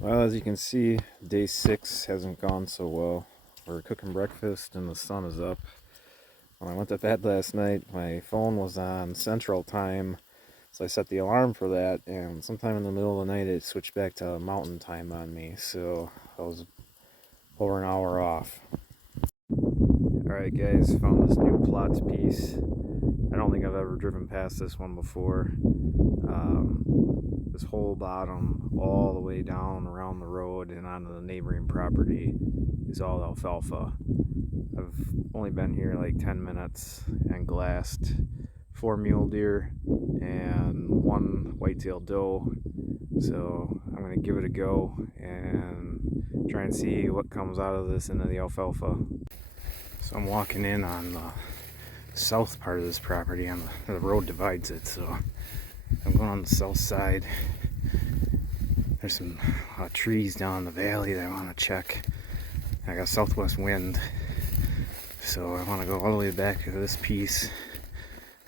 Well, as you can see, day 6 hasn't gone so well. We're cooking breakfast and the sun is up. When I went to bed last night, my phone was on Central Time, so I set the alarm for that, and sometime in the middle of the night it switched back to Mountain Time on me, so I was over an hour off. Alright guys, found this new plots piece. I don't think I've ever driven past this one before. This whole bottom all the way down around the road and onto the neighboring property is all alfalfa. I've only been here like 10 minutes and glassed 4 mule deer and 1 white-tailed doe, so I'm going to give it a go and try and see what comes out of this into the alfalfa. So I'm walking in on the south part of this property, on the road divides it, so I'm going on the south side. There's some trees down in the valley that I want to check. I got southwest wind, so I want to go all the way back to this piece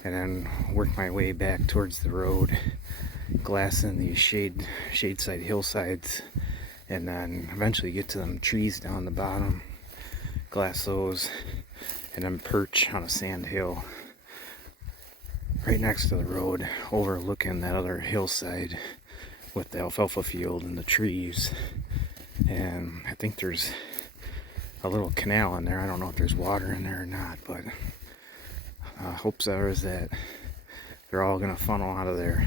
and then work my way back towards the road, glassing these shade side hillsides, and then eventually get to them trees down the bottom, glass those, and then perch on a sand hill right next to the road, overlooking that other hillside with the alfalfa field and the trees. And I think there's a little canal in there. I don't know if there's water in there or not, but hopes are is that they're all gonna funnel out of there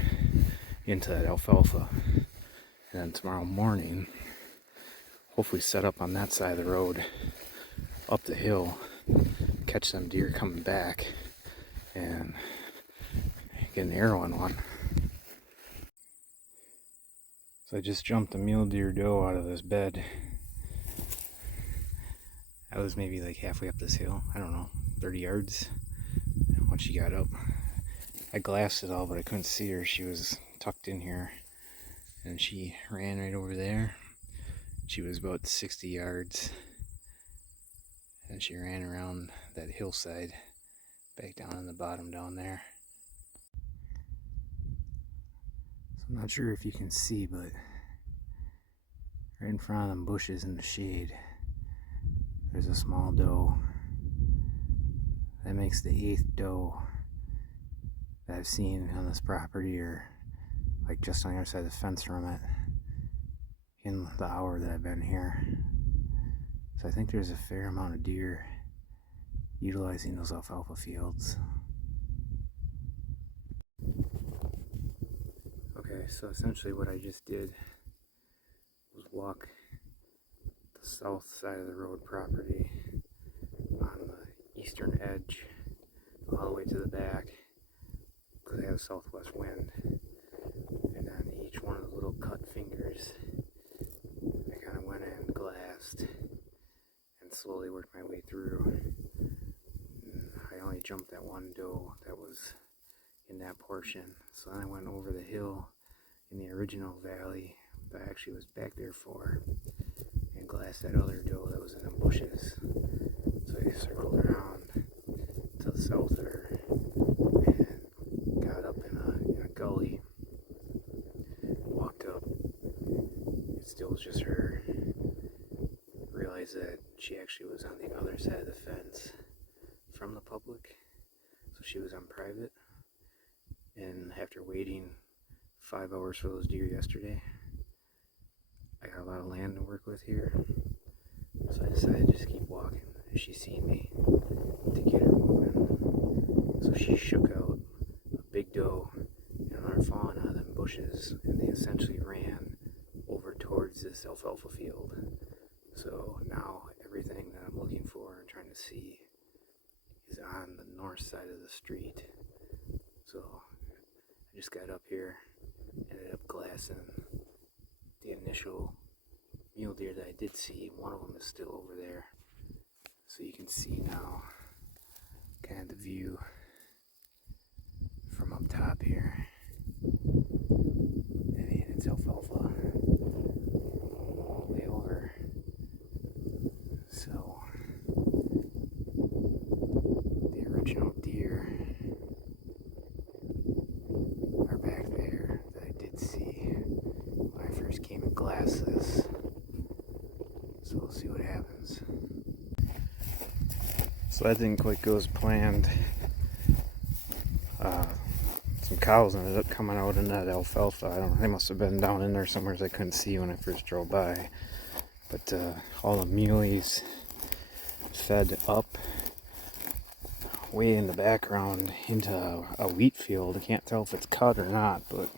into that alfalfa, and then tomorrow morning hopefully set up on that side of the road up the hill, catch some deer coming back and get an arrow on one. So I just jumped a mule deer doe out of this bed. I was maybe like halfway up this hill, I don't know, 30 yards. Once she got up, I glassed it all, but I couldn't see her. She was tucked in here, and she ran right over there. She was about 60 yards, and she ran around that hillside, back down in the bottom down there. So I'm not sure if you can see, but right in front of them bushes in the shade, there's a small doe. That makes the 8th doe that I've seen on this property, or like just on the other side of the fence from it, in the hour that I've been here. So I think there's a fair amount of deer utilizing those alfalfa fields. Okay, so essentially what I just did was walk the south side of the road property on the eastern edge all the way to the back, because I have a southwest wind, and then each one of the little cut fingers I kind of went in, glassed, and slowly worked my way through. I only jumped that one doe that was in that portion, so then I went over the hill in the original valley that I actually was back there for, and glassed that other doe that was in the bushes. So I circled around to the south of her and got up in a gully, walked up. It still was just her. Realized that she actually was on the other side of the fence from the public, so she was on private. And after waiting 5 hours for those deer yesterday, I got a lot of land to work with here, so I decided to just keep walking as she seen me to get her moving. So she shook out a big doe and another fawn out of them bushes, and they essentially ran over towards this alfalfa field. So now everything that I'm looking for and trying to see is on the north side of the street. So I just got up here, ended up glassing the initial mule deer that I did see. One of them is still over there, so you can see now kind of the view from up top here. I mean, it's alfalfa all the way over. So the original deer are back there that I did see when I first came in glass this. So we'll see what happens. So that didn't quite go as planned. Some cows ended up coming out in that alfalfa. I don't know, they must have been down in there somewhere I couldn't see when I first drove by. But all the muleys fed up way in the background into a wheat field. I can't tell if it's cut or not, but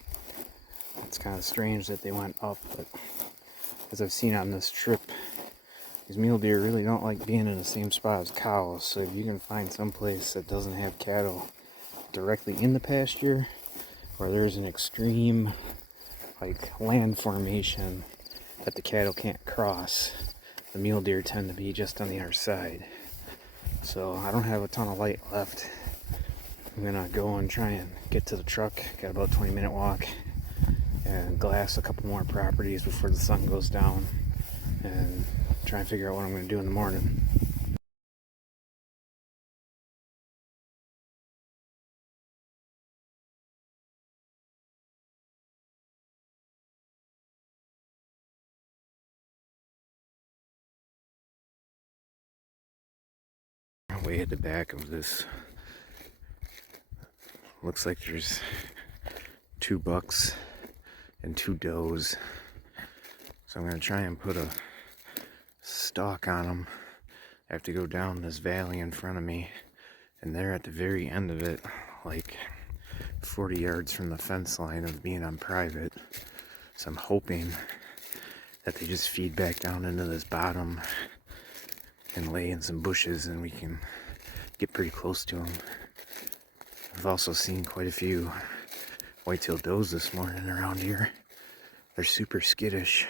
it's kind of strange that they went up. But as I've seen on this trip, these mule deer really don't like being in the same spot as cows. So if you can find some place that doesn't have cattle directly in the pasture, or there's an extreme like land formation that the cattle can't cross, the mule deer tend to be just on the other side. So I don't have a ton of light left. I'm gonna go and try and get to the truck. Got about a 20-minute walk and glass a couple more properties before the sun goes down and try and figure out what I'm gonna do in the morning. Way at the back of this, looks like there's 2 bucks and 2 does. So I'm going to try and put a stalk on them. I have to go down this valley in front of me, and they're at the very end of it, like 40 yards from the fence line of being on private. So I'm hoping that they just feed back down into this bottom and lay in some bushes and we can get pretty close to them. I've also seen quite a few white-tailed does this morning around here. They're super skittish,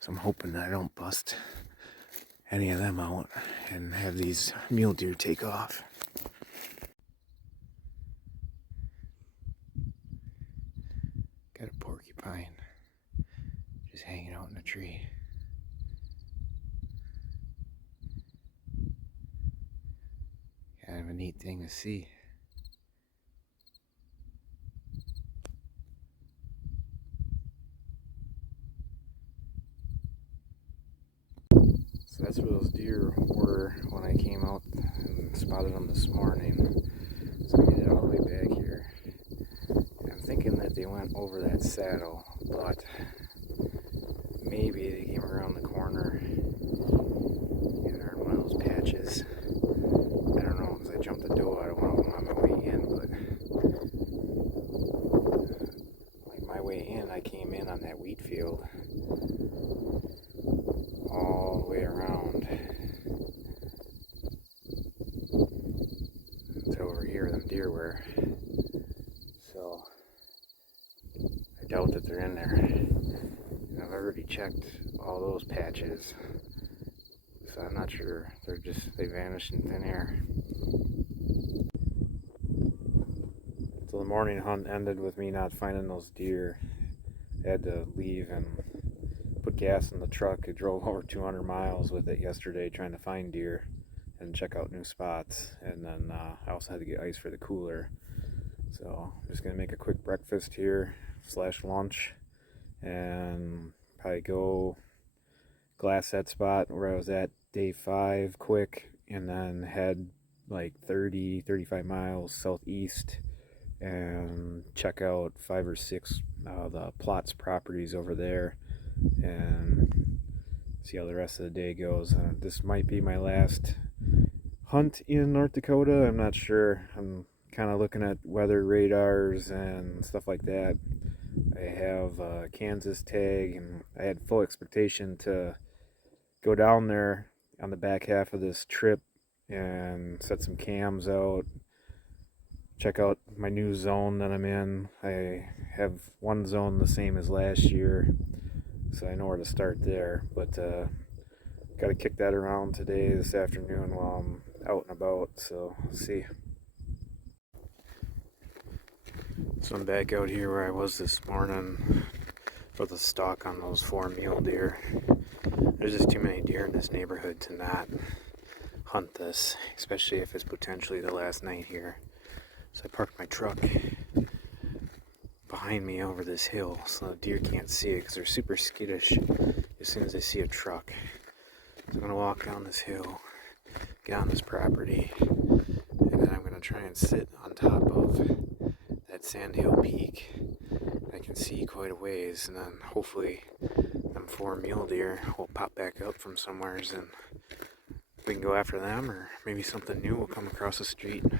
so I'm hoping that I don't bust any of them out and have these mule deer take off. Got a porcupine just hanging out in a tree. Kind of a neat thing to see. So that's where those deer were when I came out and spotted them this morning. So I made it all the way back here. And I'm thinking that they went over that saddle, but maybe they came around the corner and they're in one of those patches. I don't know, because I jumped the doe out of one of them on my way in, but like my way in, I came in on that wheat field all the way around to over here them deer were. So I doubt that they're in there. And I've already checked all those patches, so I'm not sure. They vanished in thin air. So the morning hunt ended with me not finding those deer. I had to leave and put gas in the truck. I drove over 200 miles with it yesterday trying to find deer and check out new spots. And then I also had to get ice for the cooler. So I'm just going to make a quick breakfast here / lunch and probably go glass that spot where I was at day 5 quick, and then head like 30-35 miles southeast and check out 5 or 6 the plots properties over there and see how the rest of the day goes. This might be my last hunt in North Dakota. I'm not sure. I'm kind of looking at weather radars and stuff like that. I have a Kansas tag, and I had full expectation to go down there on the back half of this trip and set some cams out, check out my new zone that I'm in. I have one zone the same as last year, so I know where to start there, but got to kick that around this afternoon while I'm out and about, so we'll see. So I'm back out here where I was this morning for the stalk on those 4 mule deer. There's just too many deer in this neighborhood to not hunt this, especially if it's potentially the last night here. So I parked my truck behind behind me over this hill so the deer can't see it because they're super skittish as soon as they see a truck. So I'm going to walk down this hill, get on this property, and then I'm going to try and sit on top of that sandhill peak. I can see quite a ways, and then hopefully them 4 mule deer will pop back up from somewheres and we can go after them, or maybe something new will come across the street. Got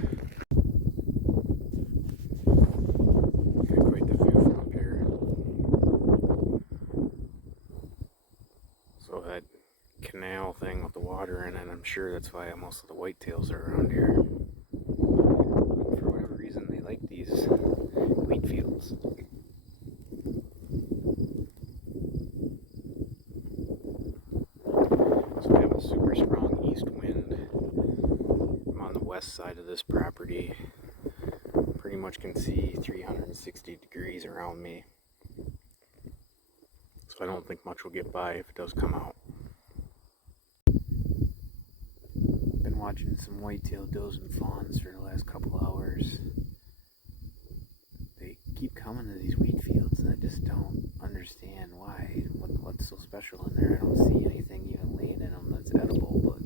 quite the view from up here. So that canal thing with the water in it, I'm sure that's why most of the whitetails are around here. For whatever reason, they like these wheat fields. So we have a super strong east wind. I'm on the west side of this property. Pretty much can see 360 degrees around me. So I don't think much will get by if it does come out. Been watching some whitetail does and fawns for the last couple hours. They keep coming to these wheat fields and I just don't understand why. What's so special in there? I don't see anything even laying in them that's edible, but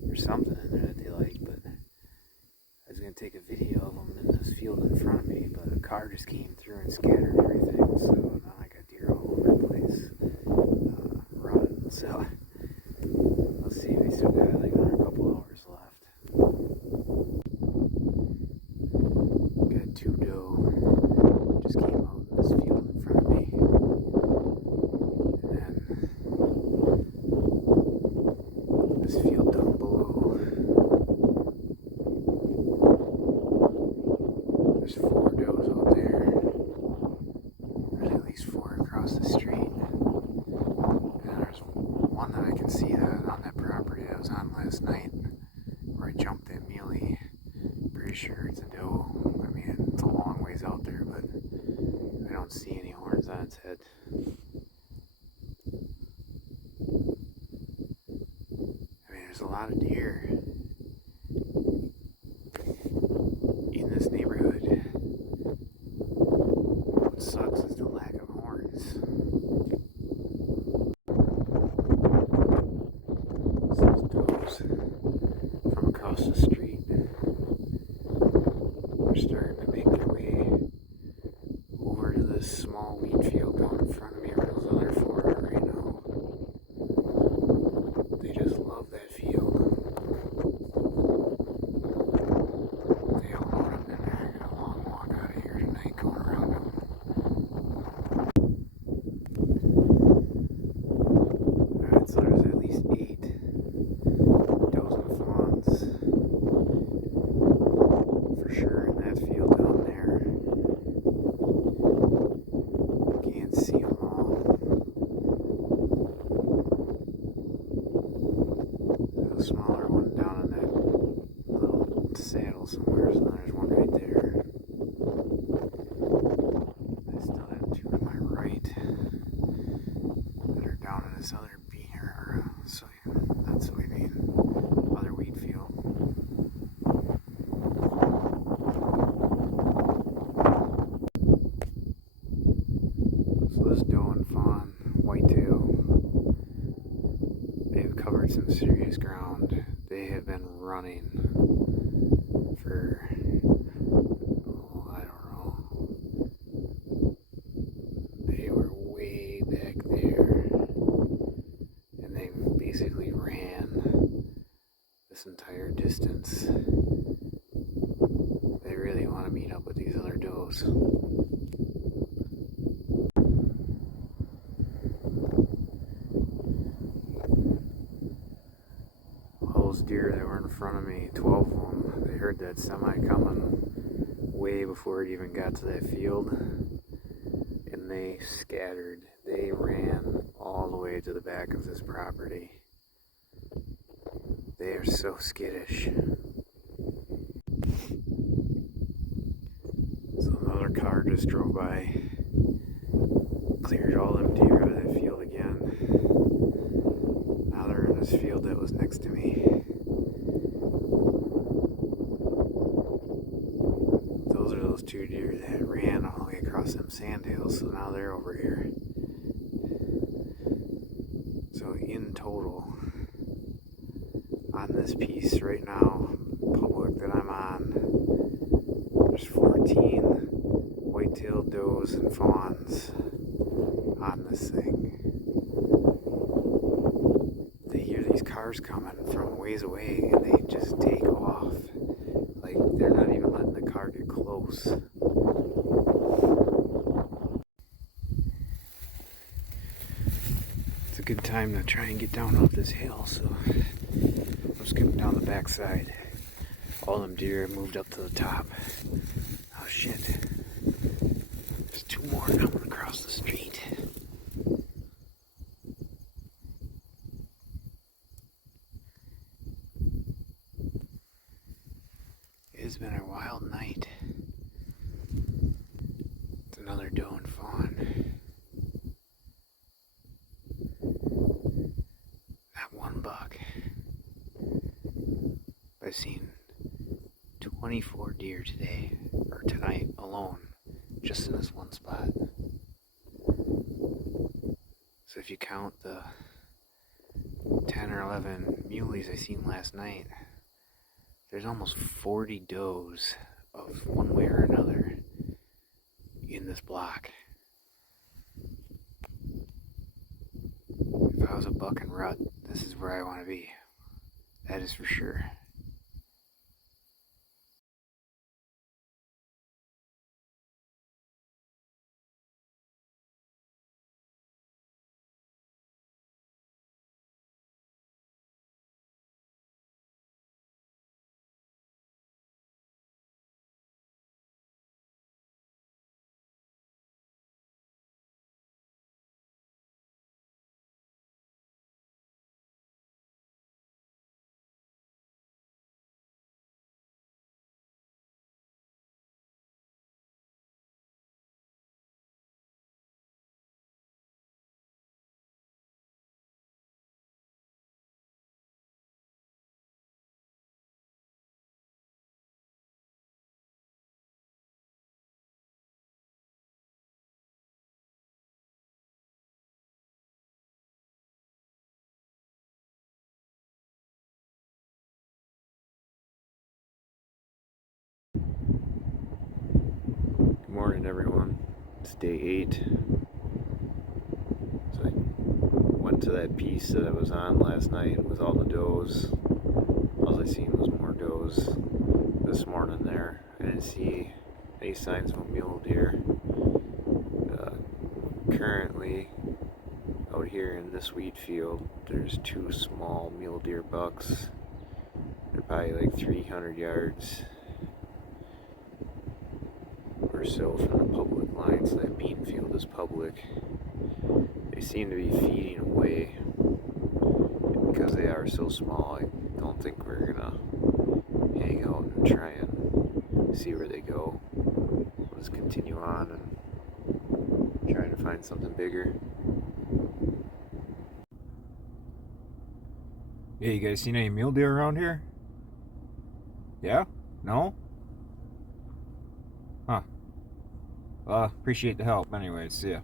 there's something in there that they like. But I was going to take a video of them in this field in front of me, but a car just came through and scattered everything, so now I got deer all over the place, rotten. So let's see, we still got like another couple hours left. Got 2 doe just came out in this field in front of me, and then this field down below. There's 4 does out there. There's at least 4 across the street. And there's one that I can see that on that property I was on last night, where I jumped that muley. Pretty sure it's a doe. I mean, it's a long ways out there, but I don't see any horns on its head. I mean, there's a lot of deer in this neighborhood. What sucks is the lack of horns. Those does from across the street are starting to make their way over to this small wheat field down in front of me where those other 4 are right now. They just love that field. They all know I'm in there. I got a long walk out of here tonight going around them. Alright, so there's at least 8 does and fawns for sure in that field down there. Can't see them all. There's a smaller one down in that little saddle somewhere, so there's one right there. I still have 2 to my right that are down in this other bean or not soybean, other wheat field. So this doe and fawn whitetail, they've covered some serious ground. They have been running for, I don't know. They were way back there, and they basically ran this entire distance. They really want to meet up with these other does. Those deer that were in front of me, 12 of them, they heard that semi coming way before it even got to that field, and they scattered. They ran all the way to the back of this property. They are so skittish. So another car just drove by, cleared all them deer out of that field again. Now they're in this field that was next to me. Those are those 2 deer that ran all the way across across them sand hills, so now they're over here. So in total, on this piece right now, public that I'm on, there's 14 white-tailed does and fawns on this thing. They hear these cars coming from ways away and they just take off. Like they're not even letting the car get close. It's a good time to try and get down off this hill, so I'm just coming down the backside. All them deer moved up to the top. Oh shit. There's two more coming across the street. It's been a wild night. It's another doe and fawn. That one buck. I've seen 24 deer today, or tonight alone, just in this one spot. So if you count the 10 or 11 muleys I seen last night, there's almost 40 does of one way or another in this block. If I was a buck and rut, this is where I want to be. That is for sure. Good morning, everyone. It's day 8. So I went to that piece that I was on last night with all the does. All I seen was more does this morning there. I didn't see any signs of a mule deer. Currently, out here in this wheat field, there's 2 small mule deer bucks. They're probably like 300 yards or so from the public lines. That bean field is public. They seem to be feeding away. Because they are so small, I don't think we're gonna hang out and try and see where they go. We'll just continue on and try to find something bigger. Yeah, you guys seen any mule deer around here? Yeah? No? Huh. Well, appreciate the help anyways. See ya.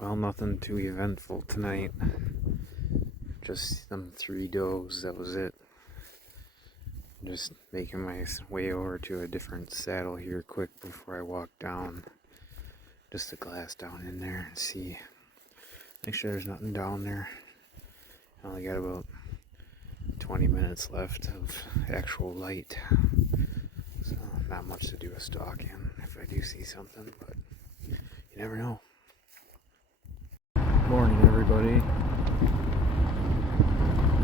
Well, nothing too eventful tonight. Just them 3 does, that was it. Just making my way over to a different saddle here quick before I walk down. Just to glass down in there and see. Make sure there's nothing down there. I only got about 20 minutes left of actual light. So not much to do a stalk in if I do see something, but you never know. Morning, everybody.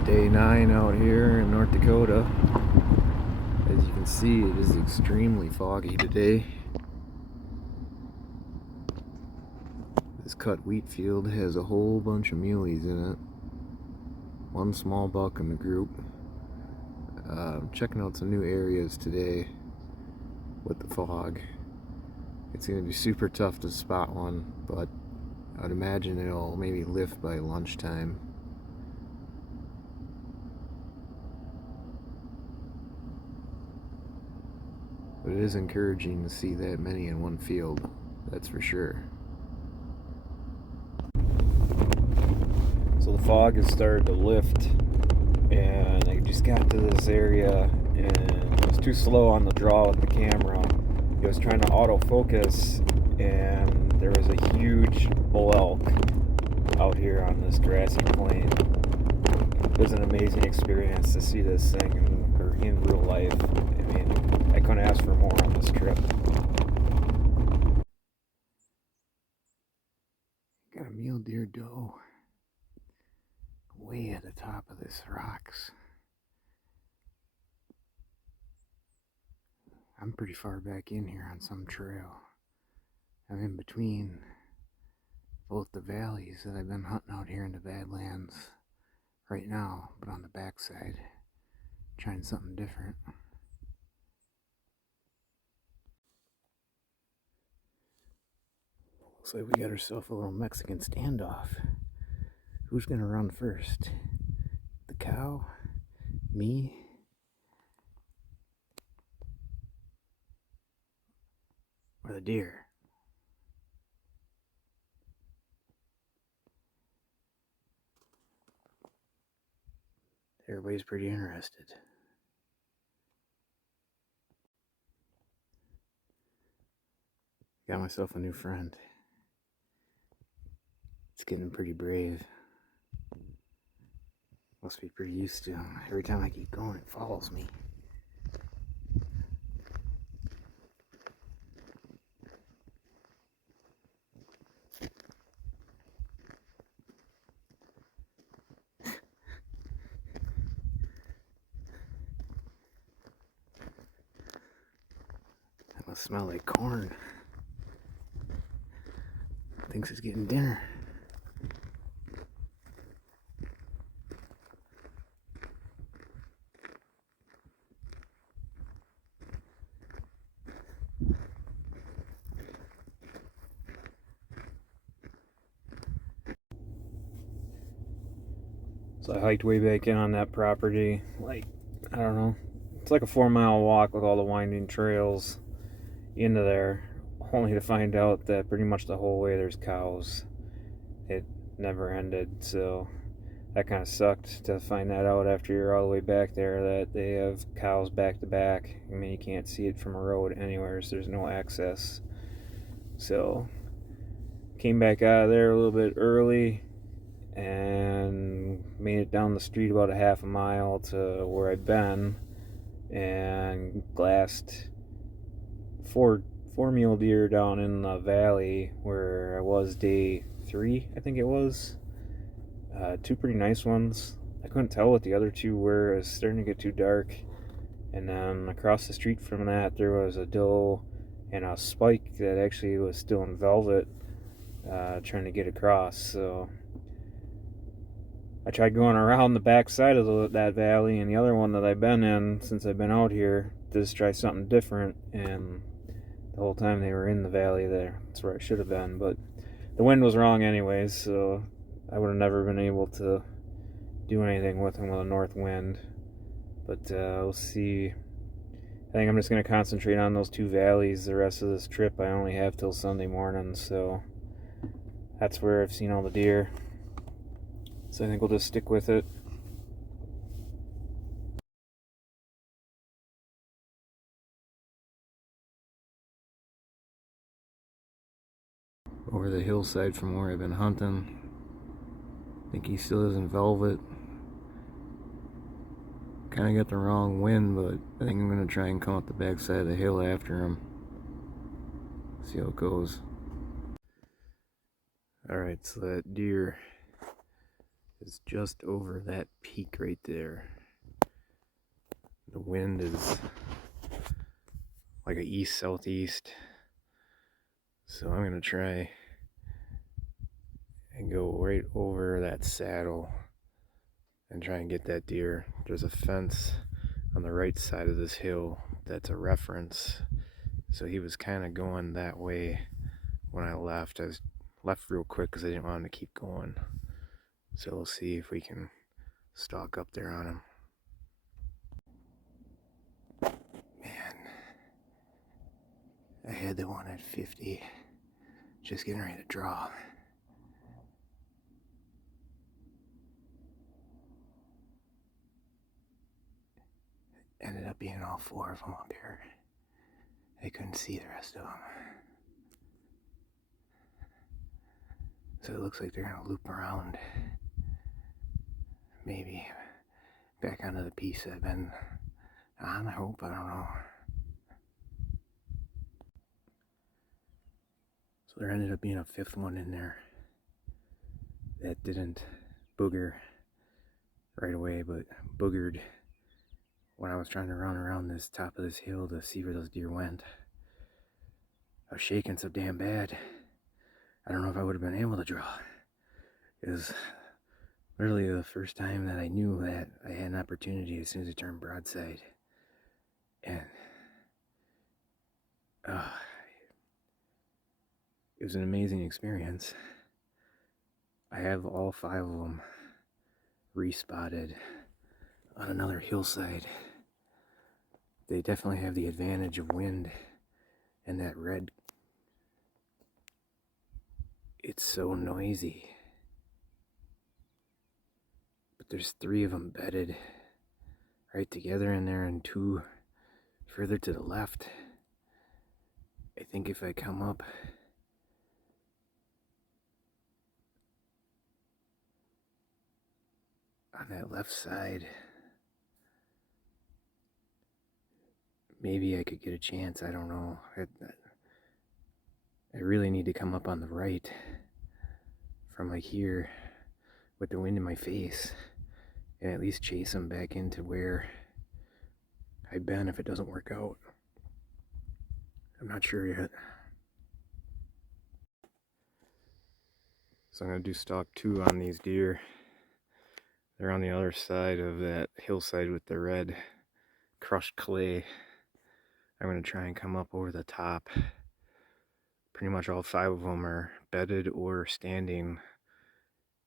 Day 9 out here in North Dakota. As you can see, it is extremely foggy today. This cut wheat field has a whole bunch of muleys in it. 1 small buck in the group. Checking out some new areas today with the fog. It's going to be super tough to spot one, but I'd imagine it'll maybe lift by lunchtime. But it is encouraging to see that many in one field, that's for sure. So the fog has started to lift, and I just got to this area and I was too slow on the draw with the camera. I was trying to autofocus, and there was a huge bull elk out here on this grassy plain. It was an amazing experience to see this thing in real life. I mean, I couldn't ask for more on this trip. Got a mule deer doe way at the top of this rocks. I'm pretty far back in here on some trail. I'm in between both the valleys that I've been hunting out here in the Badlands right now, but on the backside, trying something different. Looks like we got ourselves a little Mexican standoff. Who's gonna run first? The cow? Me? Or the deer? Everybody's pretty interested. Got myself a new friend. It's getting pretty brave. Must be pretty used to him. Every time I keep going, it follows me. That must smell like corn. Thinks it's getting dinner. So I hiked way back in on that property, like, I don't know, it's like a 4-mile walk with all the winding trails into there, only to find out that pretty much the whole way there's cows. It never ended, so that kind of sucked to find that out after you're all the way back there, that they have cows back to back. I mean, you can't see it from a road anywhere, so there's no access. So came back out of there a little bit early and made it down the street about a half a mile to where I've been, and glassed four mule deer down in the valley where I was day 3, I think it was. 2 pretty nice ones. I couldn't tell what the other 2 were. It was starting to get too dark. And then across the street from that, there was a doe and a spike that actually was still in velvet, trying to get across. So I tried going around the back side of that valley, and the other one that I've been in since I've been out here, to just try something different. And the whole time they were in the valley there. That's where I should have been, but the wind was wrong anyways, so I would have never been able to do anything with them with a north wind. But we'll see. I think I'm just going to concentrate on those 2 valleys the rest of this trip. I only have till Sunday morning, so that's where I've seen all the deer. So I think we'll just stick with it. Over the hillside from where I've been hunting. I think he still is in velvet. Kind of got the wrong wind, but I think I'm going to try and come up the backside of the hill after him. See how it goes. Alright, so that deer is just over that peak right there. The wind is like a east-southeast. So I'm going to try and go right over that saddle and try and get that deer. There's a fence on the right side of this hill that's a reference, So he was kind of going that way when I left. I was left real quick because I didn't want him to keep going. So we'll see if we can stalk up there on him. Man, I had the one at 50, just getting ready to draw. Ended up being all 4 of them up here. I couldn't see the rest of them. So it looks like they're gonna loop around. Maybe back onto the piece I've been on, I hope, I don't know. So there ended up being a 5th one in there that didn't booger right away, but boogered when I was trying to run around this top of this hill to see where those deer went. I was shaking so damn bad. I don't know if I would have been able to draw. It was literally the first time that I knew that I had an opportunity as soon as I turned broadside. And it was an amazing experience. I have all 5 of them respotted on another hillside. They definitely have the advantage of wind and that red. It's so noisy. But there's 3 of them bedded right together in there and 2 further to the left. I think if I come up on that left side, maybe I could get a chance. I don't know. I really need to come up on the right from like here with the wind in my face and at least chase them back into where I've been if it doesn't work out. I'm not sure yet. So I'm going to do stalk 2 on these deer. They're on the other side of that hillside with the red crushed clay. I'm going to try and come up over the top. Pretty much all 5 of them are bedded or standing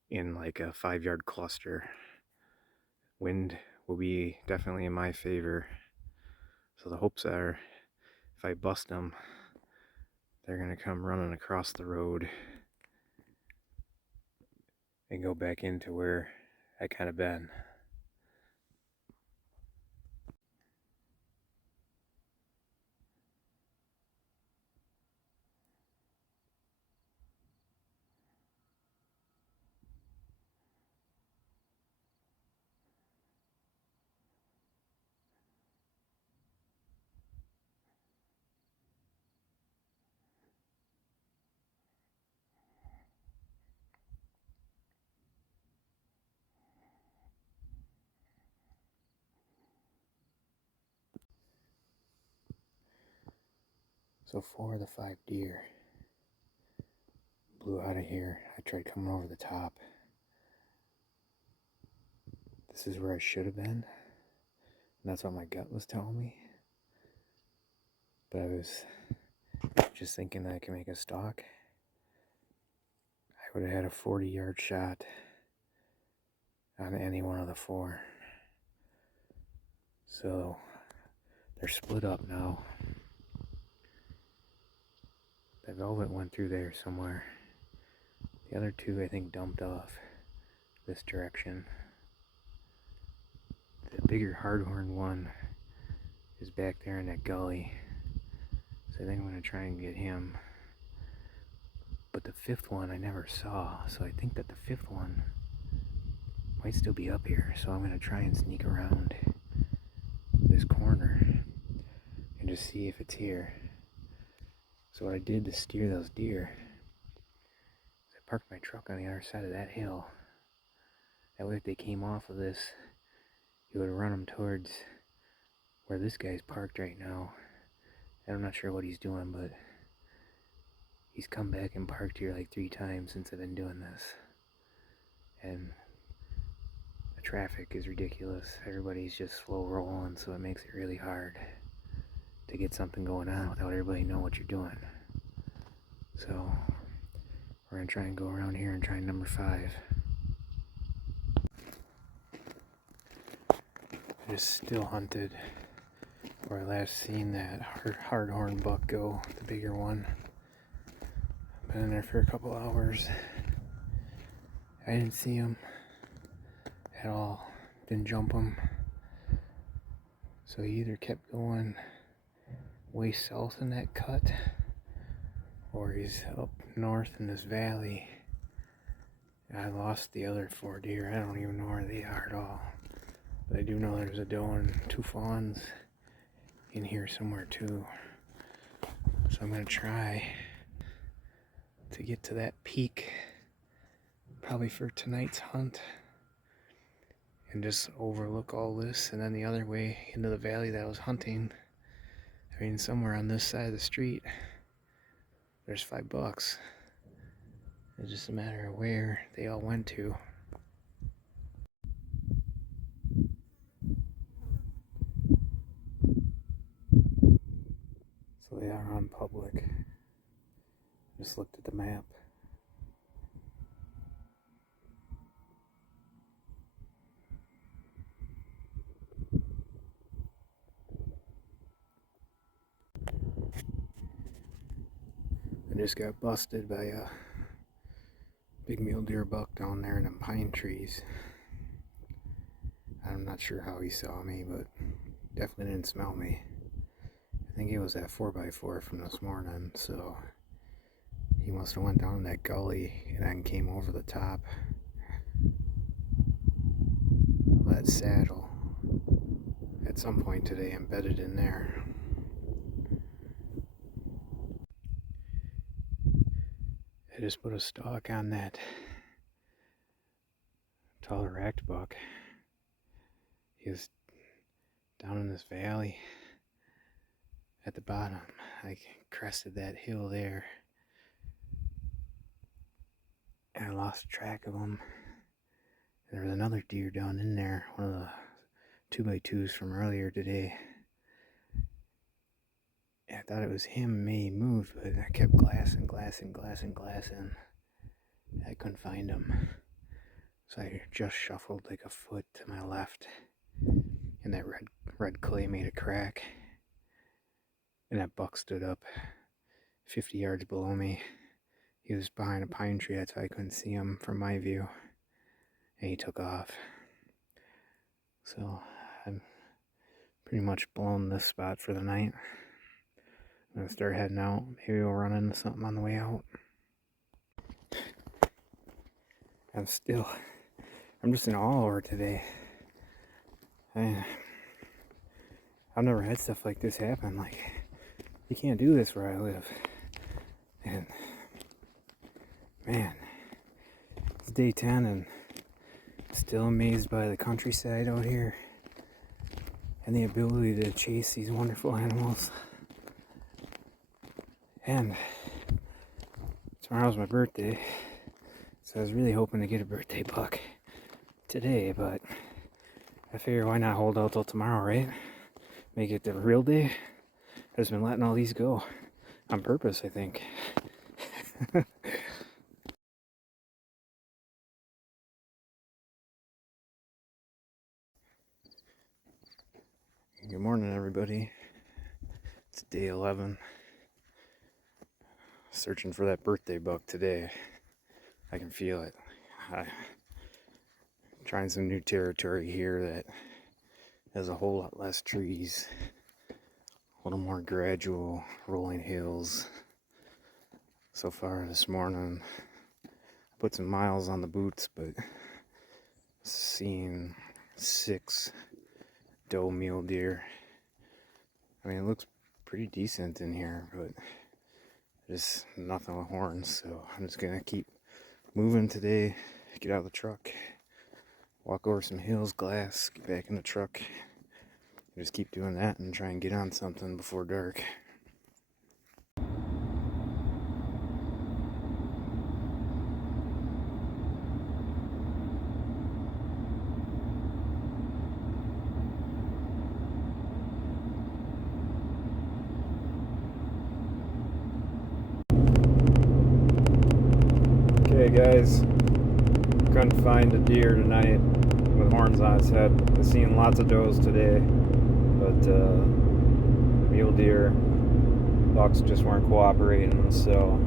in like a 5-yard cluster. Wind will be definitely in my favor. So the hopes are if I bust them, they're going to come running across the road and go back into where I kind of been. So 4 of the 5 deer blew out of here. I tried coming over the top. This is where I should have been. And that's what my gut was telling me. But I was just thinking that I could make a stalk. I would have had a 40-yard shot on any one of the 4. So they're split up now. The velvet went through there somewhere. The other 2 I think dumped off this direction. The bigger hardhorn one is back there in that gully. So I think I'm going to try and get him. But the 5th one I never saw. So I think that the 5th one might still be up here. So I'm going to try and sneak around this corner and just see if it's here. So what I did to steer those deer is I parked my truck on the other side of that hill. That way if they came off of this, you would run them towards where this guy's parked right now. And I'm not sure what he's doing, but he's come back and parked here like 3 times since I've been doing this. And the traffic is ridiculous. Everybody's just slow rolling, so it makes it really hard to get something going on without everybody knowing what you're doing. So we're gonna try and go around here and try number 5. I just still hunted where I last seen that hardhorn buck go, the bigger one. Been in there for a couple hours. I didn't see him at all. Didn't jump him. So he either kept going way south in that cut, or he's up north in this valley. I lost the other 4 deer. I don't even know where they are at all. But I do know there's a doe and 2 fawns in here somewhere too. So I'm gonna try to get to that peak, probably for tonight's hunt, and just overlook all this, and then the other way into the valley that I was hunting. I mean, somewhere on this side of the street, there's 5 bucks. It's just a matter of where they all went to. So they are on public. Just looked at the map. I just got busted by a big mule deer buck down there in them pine trees. I'm not sure how he saw me, but definitely didn't smell me. I think it was that 4x4 from this morning, so he must have went down that gully and then came over the top of that saddle at some point today, embedded in there. I just put a stalk on that taller racked buck. He was down in this valley at the bottom. I crested that hill there, and I lost track of him. There was another deer down in there, one of the 2x2s from earlier today. I thought it was him, maybe he moved, but I kept glassing. I couldn't find him. So I just shuffled like a foot to my left, and that red clay made a crack. And that buck stood up 50 yards below me. He was behind a pine tree, that's why I couldn't see him from my view. And he took off. So I'm pretty much blown this spot for the night. I'm gonna start heading out. Maybe we'll run into something on the way out. I'm just in awe over today. I've never had stuff like this happen. Like, you can't do this where I live. And man, it's day 10 and still amazed by the countryside out here and the ability to chase these wonderful animals. And tomorrow's my birthday, so I was really hoping to get a birthday buck today, but I figure why not hold out till tomorrow, right? Make it the real day. I've just been letting all these go on purpose, I think. Good morning, everybody. It's day 11. Searching for that birthday buck today. I can feel it. I'm trying some new territory here that has a whole lot less trees, a little more gradual rolling hills. So far this morning, I put some miles on the boots, but seeing 6 doe mule deer. I mean, it looks pretty decent in here, but just nothing with horns, so I'm just gonna keep moving today, get out of the truck, walk over some hills, glass, get back in the truck, just keep doing that and try and get on something before dark. guys, couldn't find a deer tonight with horns on its head. I've seen lots of does today, but mule deer, bucks just weren't cooperating, so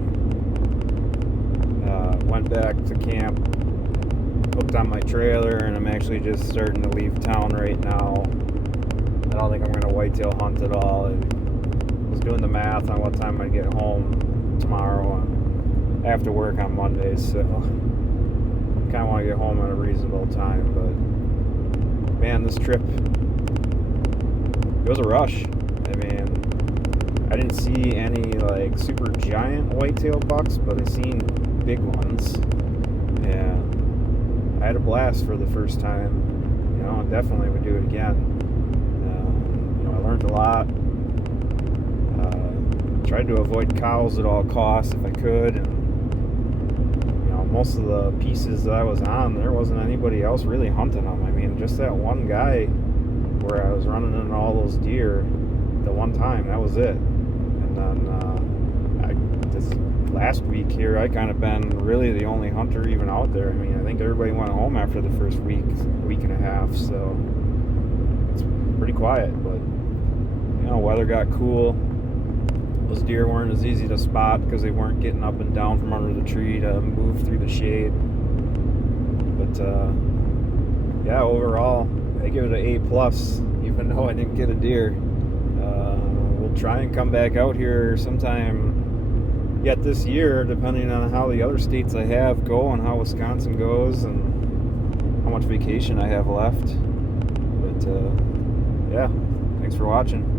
went back to camp, hooked on my trailer, and I'm actually just starting to leave town right now. I don't think I'm going to whitetail hunt at all. I was doing the math on what time I'd get home tomorrow, and I have to work on Mondays, so kind of want to get home at a reasonable time. But man, this trip, it was a rush. I mean, I didn't see any like super giant whitetail bucks, but I seen big ones, and I had a blast for the first time. You know, I definitely would do it again. You know, I learned a lot. Tried to avoid cows at all costs if I could, and most of the pieces that I was on, there wasn't anybody else really hunting them. I mean, just that one guy where I was running into all those deer the one time, that was it. And then this last week here, I kind of been really the only hunter even out there. I mean, I think everybody went home after the first week and a half, so it's pretty quiet. But, you know, weather got cool. Those deer weren't as easy to spot because they weren't getting up and down from under the tree to move through the shade. But yeah, overall, I give it an A+, even though I didn't get a deer. We'll try and come back out here sometime yet this year, depending on how the other states I have go and how Wisconsin goes and how much vacation I have left. But yeah, thanks for watching.